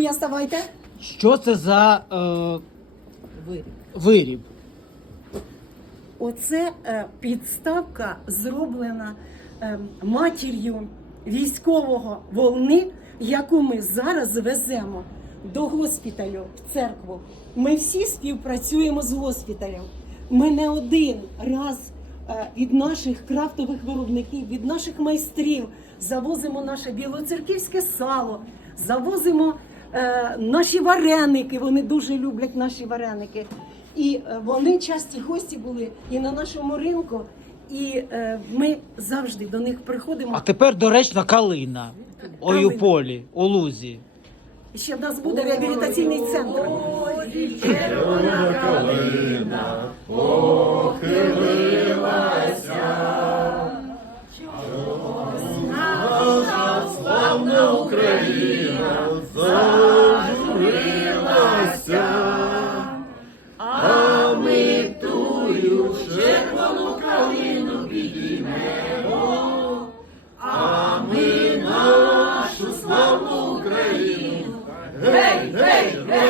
Я ставайте. Що це за е, Виріб. виріб? Оце е, підставка зроблена е, матір'ю військового волни, яку ми зараз веземо до госпіталю в церкву. Ми всі співпрацюємо з госпіталем. Ми не один раз е, від наших крафтових виробників, від наших майстрів завозимо наше білоцерківське сало, завозимо Е, наші вареники. Вони дуже люблять наші вареники. І е, вони часті гості були і на нашому ринку, і е, ми завжди до них приходимо. А тепер доречна калина, Ой, у полі, у лузі. Ще в нас буде реабілітаційний центр. Ой, червона калина, охилилася, наша славна Україна. славну Україну! Гей, гей, гей!